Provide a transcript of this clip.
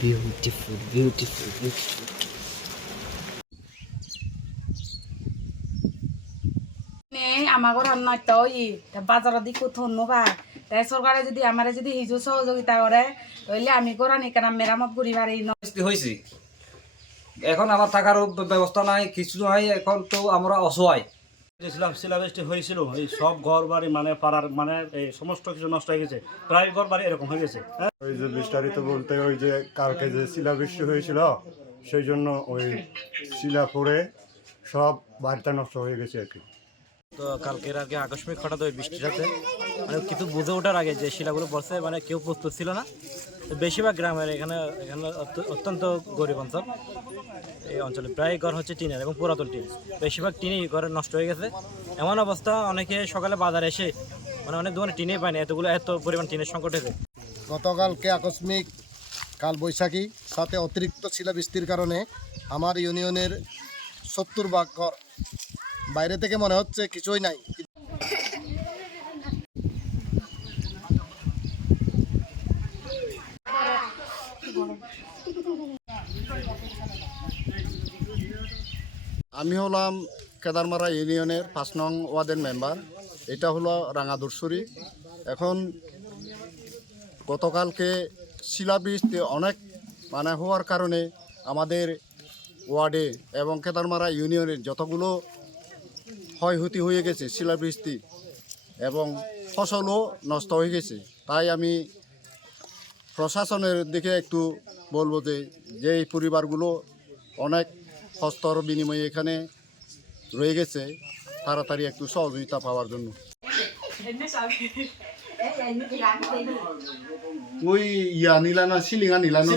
Beautiful, beautiful, beautiful. আমাগো রান্না একটা ওই বাজারের দিকে ধন্যবাদ তাই সরকারে যদি আমারে যদি হিজু সহযোগিতা করে তাহলে আমি কোরআন কেন মেরামত করি পারি হয়েছি এখন আমার থাকার ব্যবস্থা নাই, কিছু নাই, এখন তো আমরা অসহায়। শিলাবৃষ্টি হয়েছিল, এই সব ঘর বাড়ি মানে পাড়ার মানে এই সমস্ত কিছু নষ্ট হয়ে গেছে, প্রায় ঘর বাড়ি এরকম হয়ে গেছে। ওই যে বিস্তারিত বলতে ওই যে কালকে যে শিলাবৃষ্টি হয়েছিল সেই জন্য ওই শিলা পড়ে সব বাড়িটা নষ্ট হয়ে গেছে আর কি। তো কালকের আগে আকস্মিক হঠাৎ ওই বৃষ্টিটাতে মানে কিছু বুঝে ওঠার আগে যে শিলাগুলো পড়ছে মানে কেউ প্রস্তুত ছিল না। বেশিরভাগ গ্রামের এখানে অত্যন্ত গরিব অঞ্চল, এই অঞ্চলে প্রায় ঘর হচ্ছে টিনের এবং পুরাতন টিন, বেশিরভাগ টিনই ঘরে নষ্ট হয়ে গেছে। এমন অবস্থা অনেকে সকালে বাজারে এসে মানে অনেক দোকানে টিনে পায়নি, এত পরিমাণ টিনের সংকট হয়েছে। গতকালকে আকস্মিক কাল বৈশাখী সাথে অতিরিক্ত শিলাবৃষ্টির কারণে আমার ইউনিয়নের 70 ভাগ ঘর, বাইরে থেকে মনে হচ্ছে কিছুই নাই। আমি হলাম কেদারমারা ইউনিয়নের 5 নং ওয়ার্ডের মেম্বার। এটা হলো রাঙাদুরসুরি। এখন গতকালকে শিলাবৃষ্টি অনেক মানে হওয়ার কারণে আমাদের ওয়ার্ডে এবং কেদারমারা ইউনিয়নের যতগুলো ক্ষয়ক্ষতি হয়ে গেছে শিলাবৃষ্টি এবং ফসলও নষ্ট হয়ে গেছে। তাই আমি প্রশাসনের দিকে একটু বলবো যে যেই পরিবারগুলো অনেক কষ্টর বিনিময়ে এখানে রয়ে গেছে তাড়াতাড়ি একটু সহযোগিতা পাওয়ার জন্য। ওই ইয়া নিলানা শিলিঙা নিলানো